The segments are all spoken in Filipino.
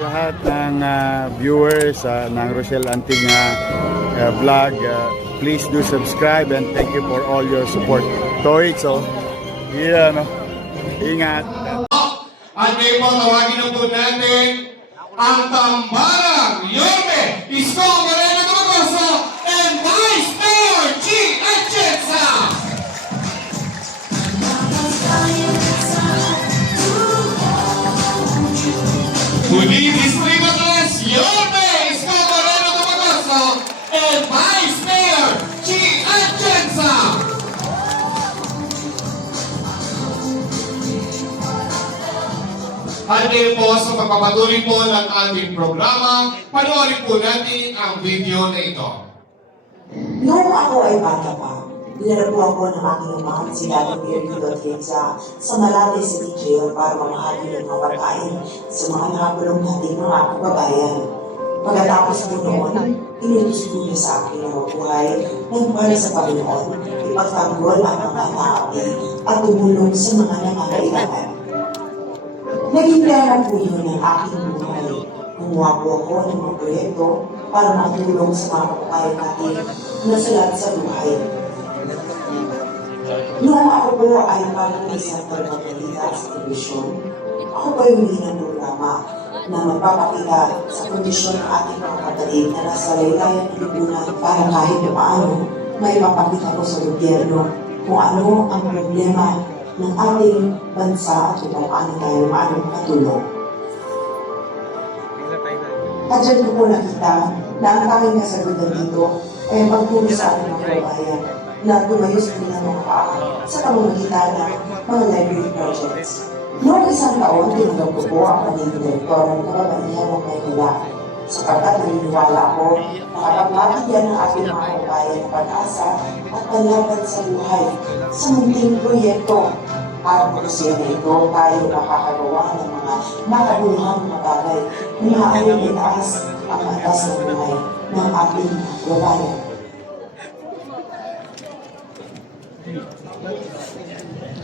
Lahat ng viewers ng Rochelle Antig vlog, please do subscribe and thank you for all your support. Toitso, no? Ingat. At ngayon po, tawagin na po natin ang tambarang Yorme Isko Moreno Tocoso and Vice Mayor G. Atienza. Muli, Distrito 3, Yorme Isko Moreno Tocoso and Vice Mayor G. Atienza. At ngayon po, sa pagpapatuloy po ng ating programa, panoorin po natin ang video na ito. Noong ako ay bata pa, dinalabuhan ko ng aking amahan si Dating Mayor Atienza sa Malate City Jail para mamahagi ng mga pagkain sa mga nakakulong nating mga kababayan. Pagkatapos po noon, inutos po niya sa akin na mabuhay ng para sa Panginoon, ipagtanggol ang mga naapi at tumulong sa mga nangangailangan. Naging pera po yun ang aking buhay. Gumawa po ako ng mga proyekto para makatulong sa mga kababayan natin na salat sa buhay. Noong ako po ay parang isang pagpapalita sa telebisyon, ako po yung ng programa na magpapakita sa kondisyon ng ating mga kapatid na nasa laylayan ng lipunan para kahit na paano may mapakita ko sa gobyerno kung ano ang problema ng ating bansa at kung paano tayo maaaring makatulong. At dyan ko po nakita na ang tanging nasagutan dito ay ang pagtulong sa ating mga kababayan na tumayos din ng mga paa sa pamamagitan ng mga library projects. Noong isang taon, tinanggap ko po ang pagiging direktor ng Kababaihan ng Maynila sapagkat naniniwala ako na kapag mabigyan ng ating mga kababayan ng pag-asa at panlaban sa buhay sa munting proyekto at siya na ito tayo makakagawa ng mga makabuluhang mga bagay na maaaring itaas ang atas ng buhay ng ating kababayan.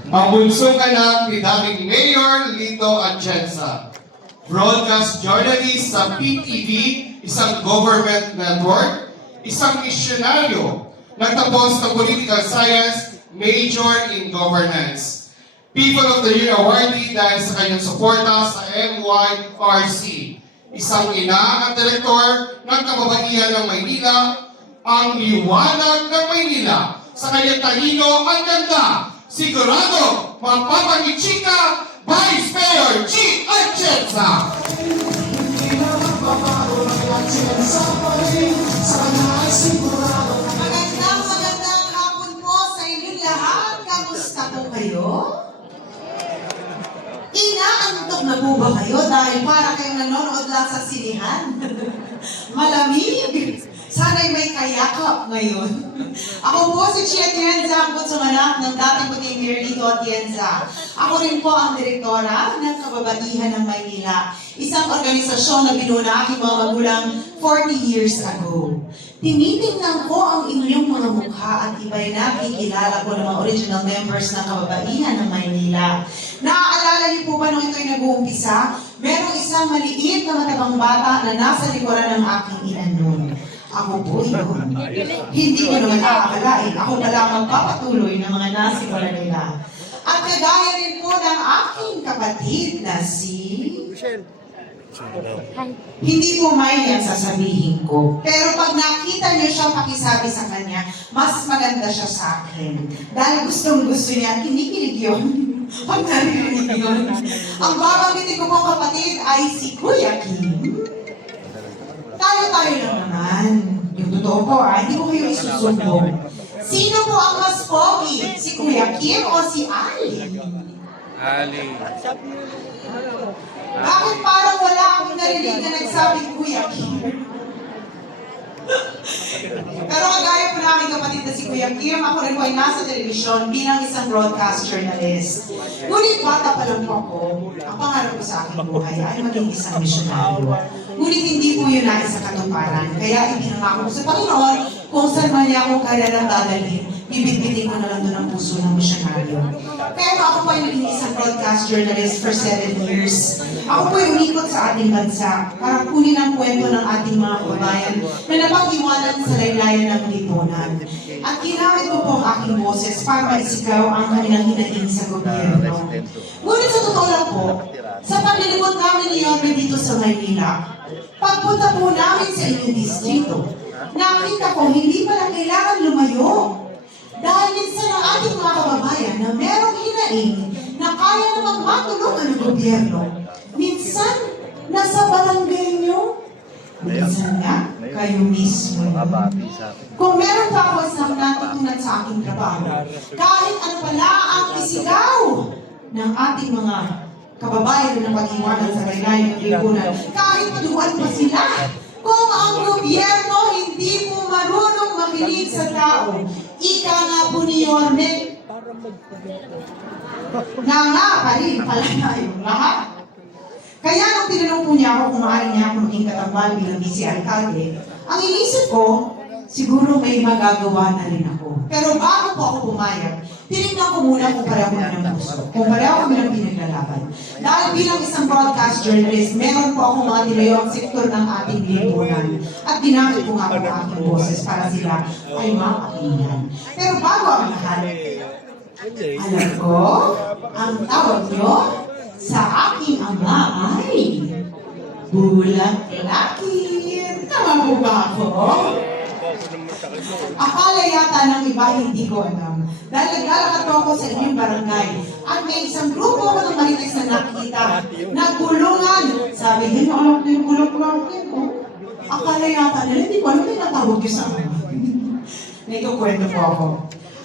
Ang bunsong anak ni dating Mayor Lito Atienza, broadcast journalist sa PTV, isang government network, isang misyonaryo, nagtapos ng political science, major in governance. People of the Year awardee dahil sa kanyang suporta sa MYRC. Isang ina at direktor ng Kababaihan ng Maynila, ang liwanag ng Maynila. Sa kanyang talino ang ganda, sigurado mapapangichika, Vice Mayor G. Atienza. Magandang hapon po sa inyong lahat. Kamusta po kayo? Inaantok na po ba kayo dahil para kayong nanonood lang sa sinihan? Malamig! Sana'y may kayakap ngayon. Ako po si Chi Atienza, ang punsong anak ng dating puting Mayor Lito Atienza. Ako rin po ang direktora ng Kababaihan ng Maynila, isang organisasyon na binuo na aking mga magulang 40 years ago. Tinitingnan ko ang inyong mga mukha at iba'y nakikilala ko ng mga original members ng Kababaihan ng Maynila. Naaalala niyo po ba nung ito'y nag-uumpisa? Merong isang maliit na matabang bata na nasa likuran ng aking ina noon. Ako po yun. Hindi ko naman aakalain. Ako pala ang magpapatuloy ng mga nasikula nila. At kagaya rin po ng aking kapatid na si... Hindi po may ang sasabihin ko. Pero pag nakita niyo siya, pakisabi sa kanya, mas maganda siya sa akin. Dahil gustong-gusto niya, kinikilig yun. Pag naririnig yun. Ang babanggitin ko po kapatid ay si Kuya Kim. Tayo-tayo lang naman. Yung totoo po, hindi ko kayo isusumbong. Sino po ang mas pogi? Si Kuya Kim o si Ali? Ali. Bakit parang wala akong narinig na nagsabing Kuya Kim? Pero kagaya po na aking kapatid na si Kuya Kim, ako rin po ay nasa telebisyon bilang isang broadcast journalist. Ngunit bata pa lang po ako, ang pangarap ko sa aking buhay ay maging isang misyonaryo. Ngunit hindi po yun nais sa katuparan. Kaya ipinangako ko sa Panginoon kung saan man niya akong kailangang dadalhin, bibit-bitin ko na lang doon ang puso ng misyonaryo. Kaya ako po ay naging isang broadcast journalist for 7 years. Ako po ay umikot sa ating bansa para kunin ang kwento ng ating mga kababayan na napag-iwanan sa laylayan ng lipunan. At ginamit ko po ang aking boses para maisigaw ang kanilang hinaing sa gobyerno. Ngunit sa totoo lang po, sa paglilibot namin ni Yorme dito sa Maynila, pagpunta po namin sa inyong distrito, nakita ko hindi pala kailangan lumayo. Dahil minsan ang ating mga kababayan na merong hinaing na kaya namang matulungan ng gobyerno, minsan nasa barangay nyo, minsan nga kayo mismo. Kung meron pa ako isang natutunan sa aking trabaho, kahit ano pala ang isigaw ng ating mga kababayan na pag-iwanan sa laylayan ng lipunan, kahit paduan pa sila, kung ang gobyerno hindi mo marunong makinig sa tao, ika nga po ni Yorme, nga pa rin pala tayong lahat. Kaya nung tinanong po niya ako kung maaari niya ako maging katambal bilang vice-alkalde, ang inisip ko, siguro may magagawa na rin ako. Pero bago po ako pumayag, tinignan ko muna kung pareho kami ng puso, kung pareho kami ng pinaglalaban. Dahil bilang isang broadcast journalist, meron po akong mga nilayong sektor ng ating lipunan. At ginamit ko nga po ang aking boses para sila ay mapakinggan. Pero bago ang lahat, alam ko, ang tawag nyo sa aking ama ay Bulak-Lakin. Tama po ba ako? Akala yata ng iba, hindi ko alam. Dahil naglalakad po ako sa inyong barangay at may isang grupo ko ng marites na nakikita, nagulungan. Sabi, hindi alam ko yung Bulak-Lakin. Akala yata nila, hindi ko alam may natawag ko sa akin. Nagkukwento po ako.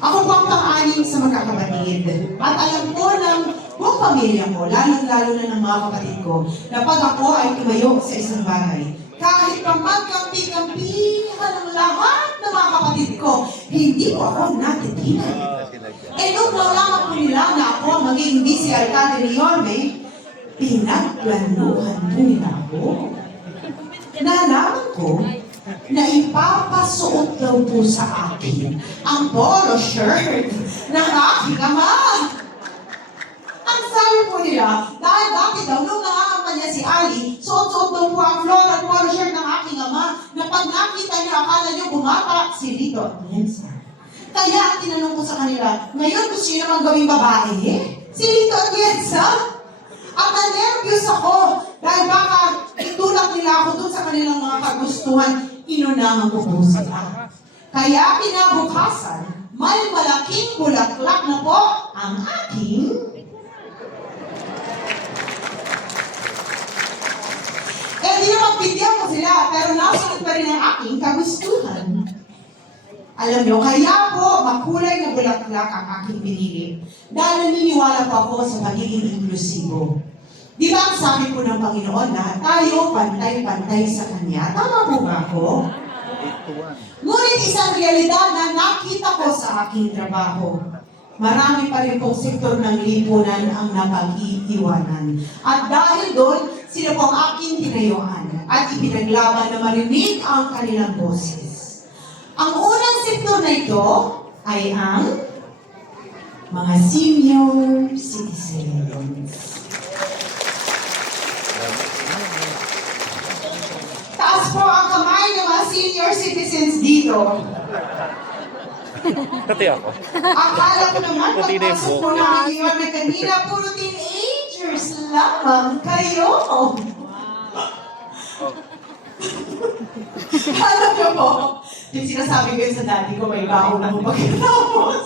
Ako po ang pang-anim sa magkakapatid. At alam ko ng buong pamilya ko, lalo-lalo na ng mga kapatid ko, na pag ako ay tumayo sa isang bagay, kahit pa magkampi-kampihan ng lahat ng mga kapatid ko, hindi ko ako natitinan. Nung nalaman ko nila na ako maging vice-alkalde ni Yorme, pinagplanuhan nila ako. Nalaman ko na ipapasuot daw po sa akin ang polo shirt ng aking ama. Ang sabi po nila, dahil dati daw nung nangangampanya si Ali, suot-suot daw po ang floral polo shirt ng aking ama na pag nakita niyo, akala niyo bumata si Lito Atienza. Kaya ang tinanong ko sa kanila, ngayon gusto niyo naman gawing babae? Si Lito Atienza? At na-nervyos ako dahil baka itulak nila ako dun sa kanilang mga kagustuhan, inunahan ko po sila. Kaya kinabukasan, may malaking bulaklak na po ang aking di naman bigyan ko sila, pero nasunod pa rin ang aking kagustuhan. Alam nyo, kaya po makulay na bulaklak ang aking pinili. Dahil naniniwala po ako sa pagiging inklusibo. Di ba ang sabi po ng Panginoon, lahat tayo pantay-pantay sa Kanya? Tama po ba ako? Ngunit isang realidad na nakita ko sa aking trabaho. Marami pa rin pong sektor ng lipunan ang napag-iiwanan. At dahil doon, sila po ang aking tinayuan at ipinaglaban na marinig ang kanilang boses. Ang unang sektor na ito ay ang mga senior citizens. Taas po ang kamay ng mga senior citizens dito. Pati ako. Akala ko naman, pagpasok po namin yun na kanina, puro teenagers lamang kayo. Alam niyo po, yung sinasabi ko yun sa daddy ko, may baon ako pagkatapos.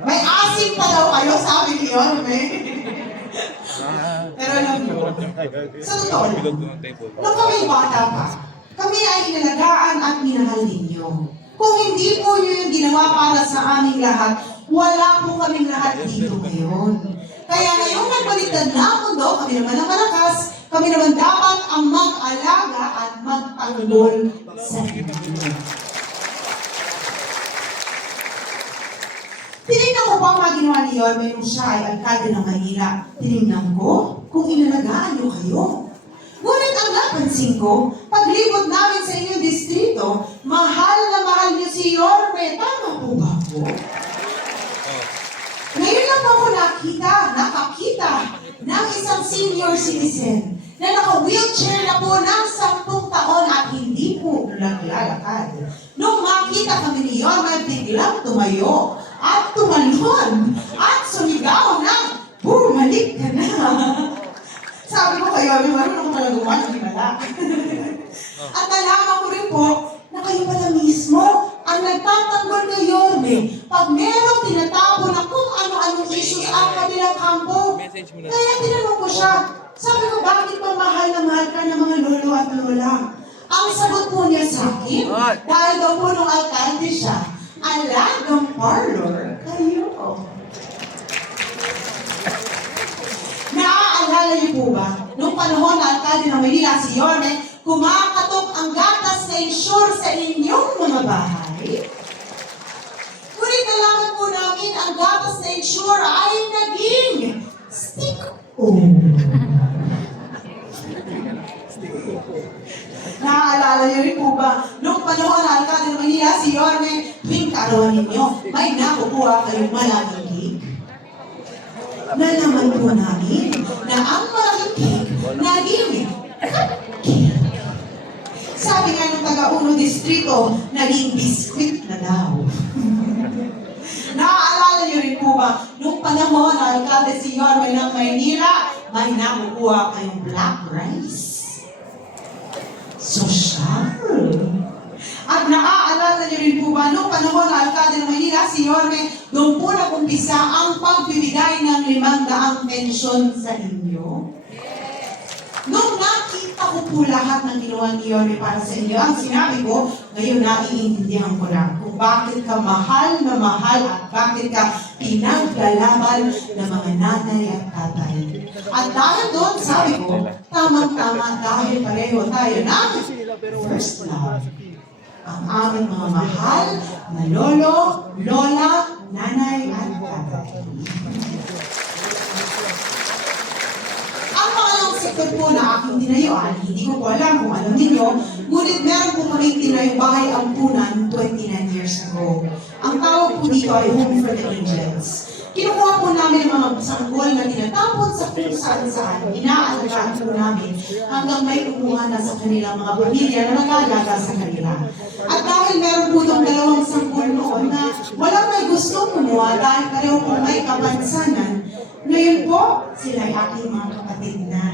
May asim pa daw kayo, sabi ni Yorme. Pero alam niyo, sa totoo lang, nung kami bata pa, kami ay inalagaan at minahal ninyo. Kung hindi po yun yung ginawa para sa aming lahat, wala po kaming lahat dito ngayon. Kaya ngayong nagbaliktad na ang mundo, kami naman ang malakas, kami naman dapat ang mag-alaga at magtanggol sa inyo. Tinignan ko po ang mga ginawa ni Yorme nung siya ay alkalde ng Maynila. Tinignan ko kung inalagaan niyo kayo. Ngunit ang napansin ko, paglibot namin sa inyong distrito, mahal na mahal niyo si Yorme senior citizen na naka-wheelchair na po ng 10 taon at hindi po naglalakad. Nung makita kami ni Yorme, biglang tumayo at tumalon at sumigaw na, bumalik ka na. Sabi ko kayo, marunong ko pala gumawa ng himala. At nalaman ko rin po na kayo pala mismo ang nagtatanggol kay Yorme pag merong tinatapon na kung ano-anong issues ang kabilang kampo. Kaya tinanong ko siya, sabi ko, bakit pa mahal na mahal ka ng mga lolo at lola? Ang sagot po niya sa akin, dahil daw po nung alkalde siya, alagang parlor kayo. Naaalala niyo po ba, nung panahon na alkalde ng Maynila si Yorme, kumakatok ang gatas na insure sa inyong mga bahay? Ngunit nalaman po namin ang gatas na insure ay naging stick-on. Naaalala niyo rin po ba, nung panahon na alkalde ng Manila si Yorme, tuwing karawan ninyo, may nakukuha kayong malaking cake? Nalaman po namin na ang malaking cake naging cupcake. Sabi nga ng taga-Uno Distrito, naging biskwit na daw. Naaalala niyo rin po ba, nung panahon na alkalde si Yorme ng Maynila, may nakukuha kayong black rice? Sosyal. At naaalala niyo rin po ba, nung panahon na alkalde ng Maynila si Yorme, doon po nakumpisa ang pagbibigay ng 500 pensyon sa inyo? Nung nakita ko po lahat ng ginawa ni Yorme para sa inyo, ang sinabi ko, ngayon naiintindihan ko na kung bakit ka mahal na mahal at bakit ka pinaglalaban ng mga nanay at tatay. At dahil doon, sabi ko, tamang-tama dahil pareho tayo ng first love. Ang aming mga mahal na lolo, lola, nanay at tatay. Ang pangalawang sektor po na aking tinayuan, hindi ko po alam kung alam ninyo, ngunit meron po kami tinayong bahay ampunan 29 years ago. Ang tawag po dito ay Home for the Angels. Kinukuha po namin ang mga sanggol na tinatapon sa kung saan-saan. Inaalagaan po namin hanggang may kumuha na sa kanilang mga pamilya na nag-aalaga sa kanila. At dahil meron po itong 2 sanggol noon na walang may gustong kumuha dahil pareho po may kapansanan, ngayon po, sila ay aking mga kapatid na.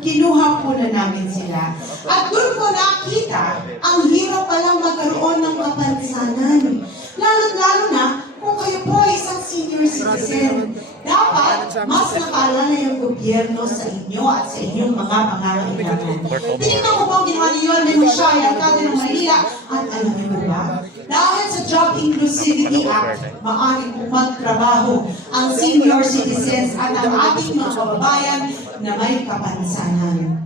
Kinuha po na namin sila. At doon po nakita, ang hirap palang magkaroon ng kapansanan. Lalo't-lalo na kung kayo po ay isang senior citizen. Dapat mas nakaalala yung gobyerno sa inyo at sa inyong mga pangangailangan. Tinignan ko po ang ginawa ni Yorme nung siya ay alkalde ng Manila. At alam niyo po ba? Dahil sa Job Inclusivity Act, maaaring po magtrabaho ang senior citizens at ang ating mga kababayan na may kapansanan.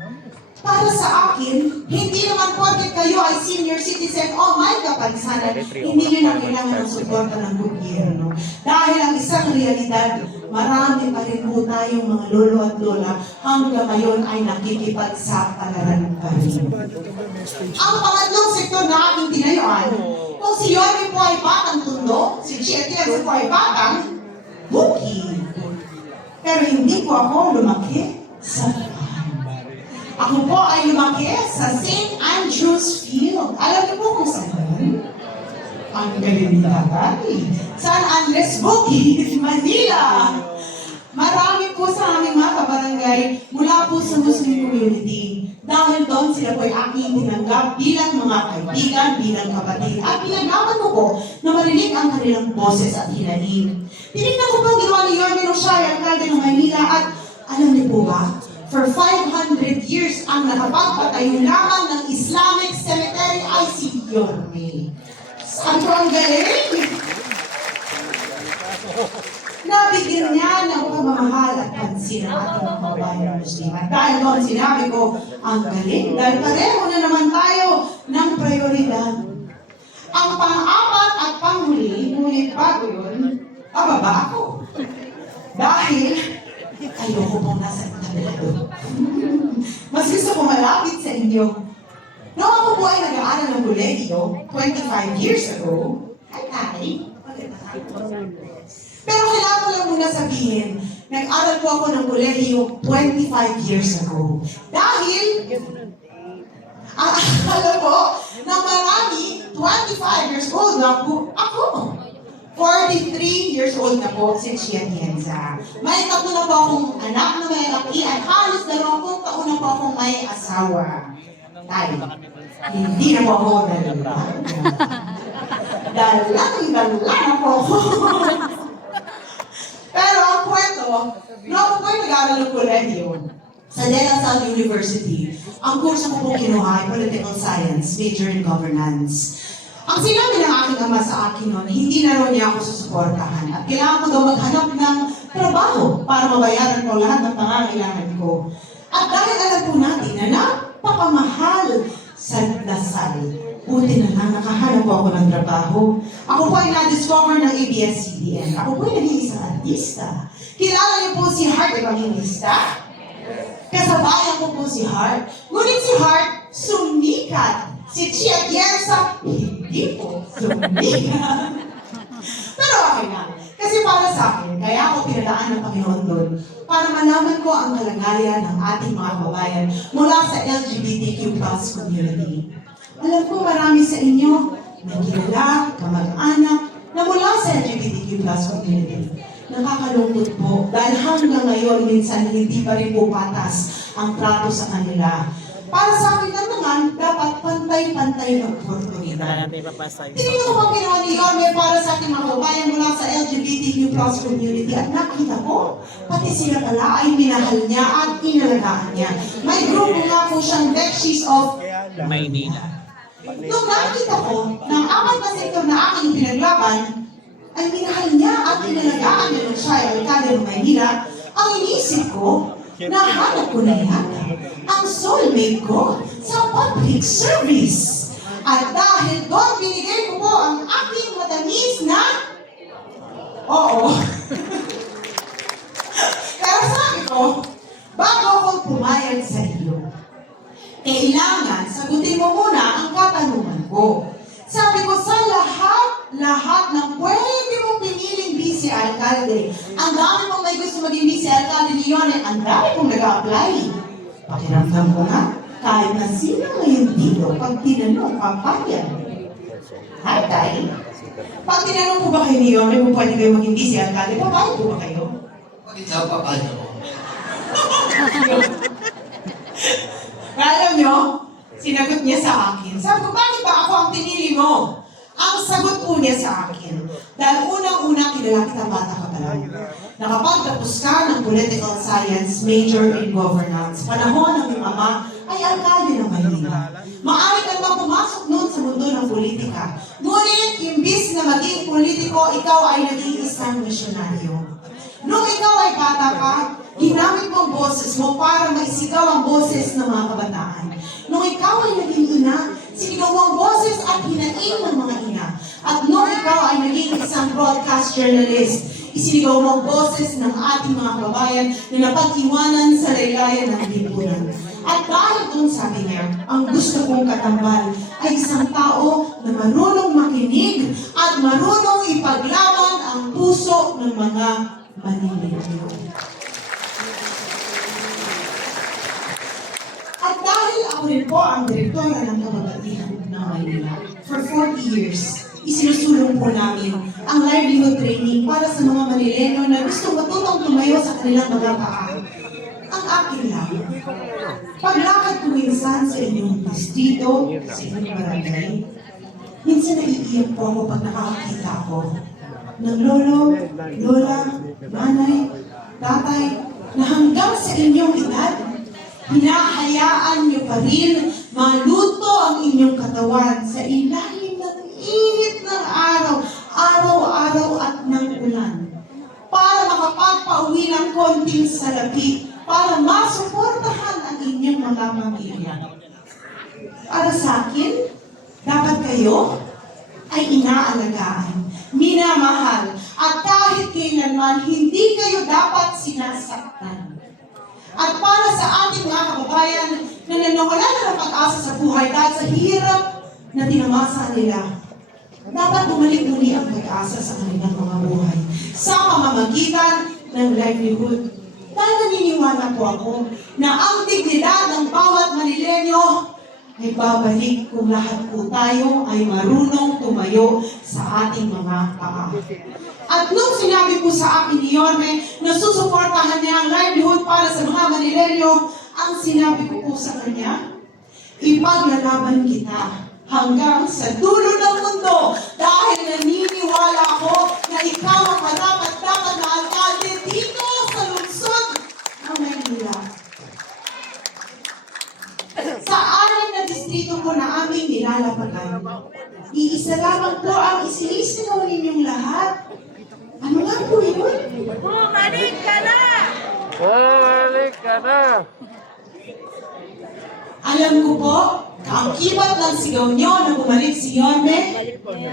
Para sa akin, hindi naman porket kayo ay senior citizen o may kapansanan, hindi nyo na kailangan ng suporta ng gobyerno. Dahil ang isang realidad, marami pa rin po tayong mga lolo at lola hanggang ngayon ay nakikipagsapalaran pa rin. Ang pangatlong sektor na aking tinayuan, kung si Yorme po ay batang tundo, si Chia Atienza po ay batang bukid. Pero hindi po ako lumaki sa Ako po ay lumaki sa St. Andrew's Field. Alam niyo po kung saan? Ang galing nilagay. San Andres Bukid, Manila. Marami po sa aming mga kabarangay mula po sa Muslim community. Dahil doon sila po ay aking tinanggap bilang mga kaibigan, bilang kapatid. At pinagaman ko po na marinig ang kanilang boses at hinaing. Tinignan ko po ang ginawa ni Yorme nung siya ay alkalde ng Manila at alam niyo po ba? For 500 years, ang nakapagpatayo lamang ng Islamic Cemetery ay si Yorme. Saan ko ang galing? Nabigyan niya ng pamamahal at pansin ang ating mga kabayan Muslim. At dahil doon sinabi ko, ang galing, dahil pareho na naman tayo ng prioridad. Ang pang-apat at panghuli, ngunit bago yun, ababa ako. Dahil, ayoko pong nasa tabelado. Mas gusto ko malapit sa inyo. Noong ako po ay nag-aaral ng kolehiyo, 25 years ago, ay tatay, pero kailangan ko lang muna sabihin Nag-aral po ako ng kolehiyo 25 years ago. Dahil, alam po, na marami, 25 years old na po ako. 43 years old na po si Chia Tienza. May tatlo na po akong anak na may laki at halos 20 taon na po akong may asawa. Tay, hindi na po ako dalawa. Dala na po ako. Pero ang kwento, no ako po'y nag-aaral ng kolehiyo sa De La Salle University. Ang kurso ko po kinuha ay Political Science, major in Governance. Ang sinabi ng aking ama sa akin noon, hindi na raw niya ako susuportahan at kailangan ko daw maghanap ng trabaho para mabayaran ko lahat ng pangangailangan ko. At dahil alam po natin na napakamahal sa Lasal, buti na lang nakahanap po ako ng trabaho. Ako po ay na-discover ng ABS-CBN. Ako po ay naging isang artista. Kilala niyo po si Heart Evangelista? Kasabayan ko po si Heart. Ngunit si Heart, sumikat. Si Chia Tienza, hindi po sumikat. Pero okay na. Kasi para sa akin, kaya ako pinalaan ng Panginoon doon para malaman ko ang kalagayan ng ating mga kababayan mula sa LGBTQ+ community. Alam ko marami sa inyo may kilala, kamag-anak na mula sa LGBTQ+ community. Nakakalungkot po dahil hanggang ngayon minsan hindi pa rin po patas ang trato sa kanila. Para sa akin lang naman, dapat pantay-pantay ng oportunidad. Tingin ko bang ginawa ni Yorme para sa ating mga kabayan mula sa LGBTQ+ community at nakita ko, pati sila pala ay minahal niya at inalagaan niya. May grupo nga po siyang Becchies of Maynila. Nung nakita ko ng apat na sektor na aking pinaglaban, ay minahal niya at inalagaan niya nung siya ay alkalde ng Maynila, ang inisip ko, nahanap ko na yata ang soulmate ko sa public service. At dahil doon, binigay ko po ang aking matamis na oo. Pero sabi ko, bago ako pumayag sa iyo, kailangan sagutin mo muna ang katanungan ko. Sabi ko, sa lahat ng pwede mong piniling vice alkalde, ang dami mong may gusto maging vice alkalde ni Yone, ang dami pong nag-a-apply. Pakiramdam ko nga, kahit na sino ngayon dito, pag tinanong, papayag. Hi, Tay. Pag tinanong po ba kayo ni Yone kung pwede kayo maging vice alkalde, papayag po ba kayo? Bakit sa papaya ko? Alam nyo, sinagot niya sa akin. Sabi ko, bakit ba ako ang pinili mo? Ang sagot po niya sa akin. Dahil unang-una, kilala kita bata ka pa lang. Nakapagtapos ka ng Political Science, major in Governance. Panahon ng iyong ama ay alkalde ng Maynila. Maaari kang bang pumasok noon sa mundo ng politika. Ngunit, imbis na maging politiko, ikaw ay naging isang misyonaryo. Nung ikaw ay bata ka, ginamit mo ang boses mo para maisigaw ang boses ng mga kabataan. Nung ikaw ay naging ina, sinigaw mo ang boses at hinaing ng mga ina. At nung ikaw ay naging isang broadcast journalist, isinigaw mo ang boses ng ating mga kababayan na napag-iwanan sa laylayan ng lipunan. At dahil doon sabi niya, ang gusto kong katambal ay isang tao na marunong makinig at marunong ipaglaban ang puso ng mga manililiw. At dahil ako rin po ang direktora ng kababaihan ng Maynila, for 40 years, isinusulong po namin ang livelihood training para sa mga Manileño na gusto matutong tumayo sa kanilang mga paa. Ang akin lang, paglakad ko minsan sa inyong distrito, sa inyong barangay, minsan naiiyak po ako pag nakakakita ako ng lolo, lola, nanay, tatay, na hanggang sa inyong edad, hinahayaan niyo pa rin maluto ang inyong katawan sa ilalim ng init ng araw-araw at ng ulan, para makapagpauwi ng konting salapi, para masuportahan ang inyong mga pamilya. Para sa akin, dapat kayo ay inaalagaan, minamahal, at kahit kailanman, hindi kayo dapat sinasaktan. At para sa ating mga kababayan na nanawala na ng pag-asa sa buhay dahil sa hirap na tinamasa nila, dapat bumalik muli ang pag-asa sa kanilang mga buhay sa pamamagitan ng livelihood. Dahil naniniwala po ako na ang dignidad ng bawat Manilenyo ay babalik kung lahat po tayo ay marunong tumayo sa ating mga paa. At nung sinabi po sa akin ni Yorme na susuportahan niya ang livelihood para sa mga Manilenyo, ang sinabi ko po sa kanya, ipaglalaban kita hanggang sa dulo ng mundo dahil naniniwala ako na ikaw ang karapat-dapat na alkalde dito sa lungsod ng Maynila. Sa 6 na distrito po na aming nilalabanan, iisa lamang po ang isinisigaw ninyong lahat. Ano nga po yun? Bumalik ka na! Bumalik ka na! Alam ko po, kaangkibat ng sigaw nyo na bumalik si Yorme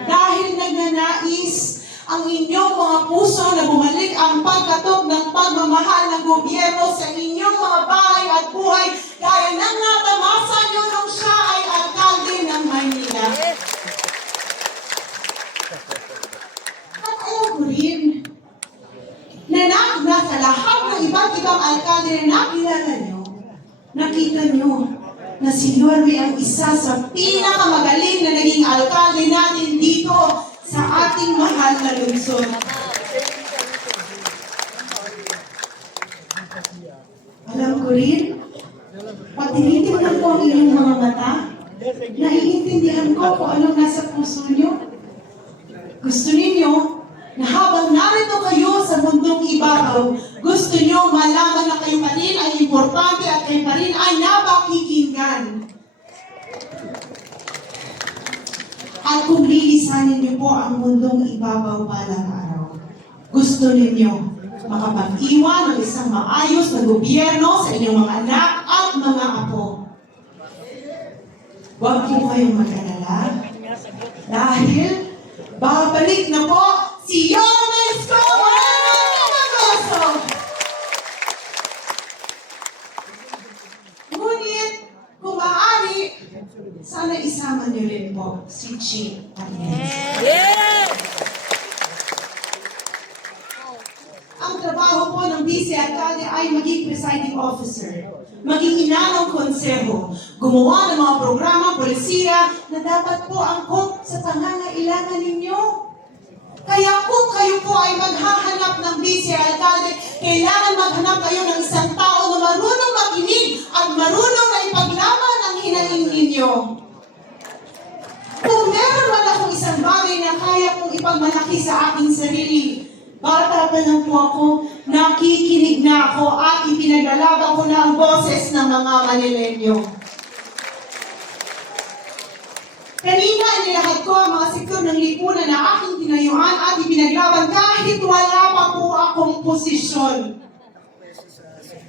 dahil nagnanais ang inyong mga puso na bumalik ang pagkatok ng pagmamahal ng gobyerno sa inyong mga bahay at buhay gaya ng natamasa nyo nung siya ay alkalde ng Maynila. At alam ko rin na sa lahat ng iba't ibang alkalde na nakilala nyo, nakita nyo na si Yorme ang isa sa pinakamagaling na naging alkalde natin dito sa ating mahal na lungsod. Alam ko rin, pag tinitingnan ko ang inyong mga mata, naiintindihan ko kung anong nasa puso nyo. Gusto ninyo na habang narito kayo sa mundong ibabaw, gusto nyo malaman na kayo pa rin ay importante at kayo pa rin ay napakikinggan. At kung lilisanin niyo po ang mundong ibabaw balang araw, gusto ninyo makapag-iwan ng isang maayos na gobyerno sa inyong mga anak at mga apo. Huwag po kayong mag-alala dahil babalik na po si Yorme Isko Moreno. Ngunit, kung maaari, sana isama niyo rin po si Chief Atienza. Ang trabaho po ng Vice Alcalde ay maging presiding officer, maging ina ng konseho, gumawa ng mga programa, polisiya na dapat po angkop sa pangangailangan ninyo. Kaya kung kayo po ay maghahanap ng Vice Alcalde, kailangan maghanap kayo ng isang tao na marunong makinig at marunong na ipaglaban ang hinaing ninyo. Kung meron man akong isang bagay na kaya kong ipagmalaki sa aking sarili, bata pa lang po ako, nakikinig na ako at ipinaglalaban ko na ang boses ng mga Manilenyo. Kanina inilahad ko ang mga sektor ng lipunan na aking tinayuan at ipinaglaban kahit wala pa po akong posisyon.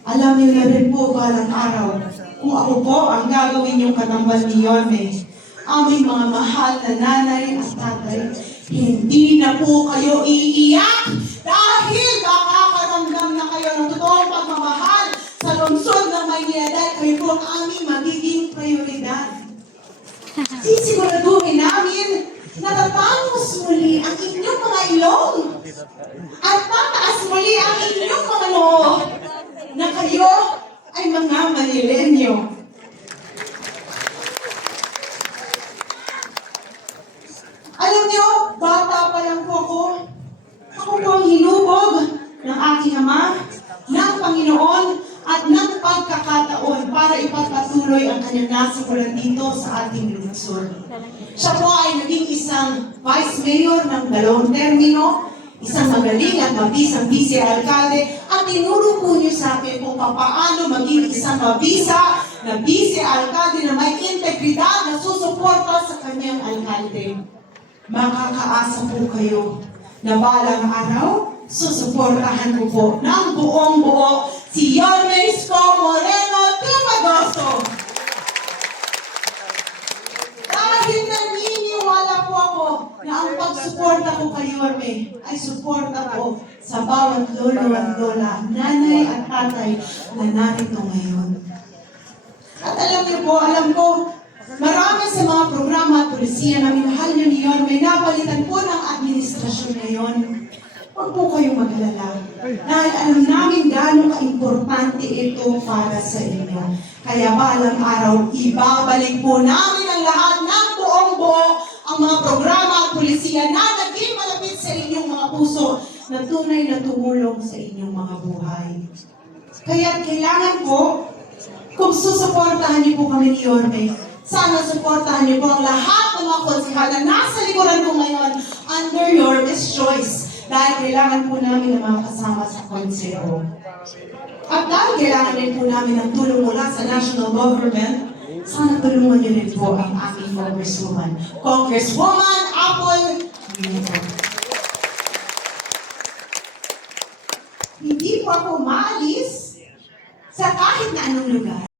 Alam niyo na rin po balang araw kung ako po ang gagawin yung katamban ni Yorme. Aming mga mahal na nanay at tatay, hindi na po kayo iiyak dahil makakaramdam na kayo ng totoong pagmamahal sa lungsod ng Maynila dahil kayo po ang aming magiging prioridad. Sisiguraduhin namin na tatangos muli ang inyong mga ilong at tataas muli ang inyong mga noo na kayo ay mga Manilenyo. Alam niyo, bata pa lang po ako. Ako po ang hinubog ng aking ama, ng Panginoon, at ng pagkakataon para ipagpatuloy ang kanyang nasakulan dito sa ating lungsod. Siya po ay naging isang vice mayor ng 2 termino, isang magaling at mabisang vice alkalde, at tinuro po niyo sa akin kung paano maging isang mabisa na vice alkalde na may integridad na susuporta sa kanyang alkalde. Makakaasa po kayo na balang araw, susuportahan ko po ng buong-buo si Yorme Isko Moreno Tumagoso. Dahil naniniwala po ako na ang pagsuporta ko kay Yorme ay suporta ko sa bawat lolo at lola, nanay at tatay na narito ngayon. At alam niyo po, alam ko, marami sa mga programa at polisiya na minahal niyo ni Yorme, napalitan po ng administrasyon ngayon. O Huwag po kayong mag-alala. Dahil alam namin gano'ng ka-importante ito para sa inyo. Kaya balang araw, ibabalik po namin ang lahat ng buong buo ang mga programa at pulisiya na naging malapit sa inyong mga puso na tunay na tumulong sa inyong mga buhay. Kaya kailangan po, kung susuportahan niyo po kami ni Yorme, sana suportahan niyo po ang lahat ng mga konsihal na nasa likuran ko ngayon under Yorme's choice. Dahil kailangan po namin ng mga kasama sa konseho. At dahil kailangan din po namin ng tulong mula sa national government, sana tulungan niyo rin po ang aking congresswoman. Congresswoman Apple Nieto. Hindi po ako maalis sa kahit na anong lugar.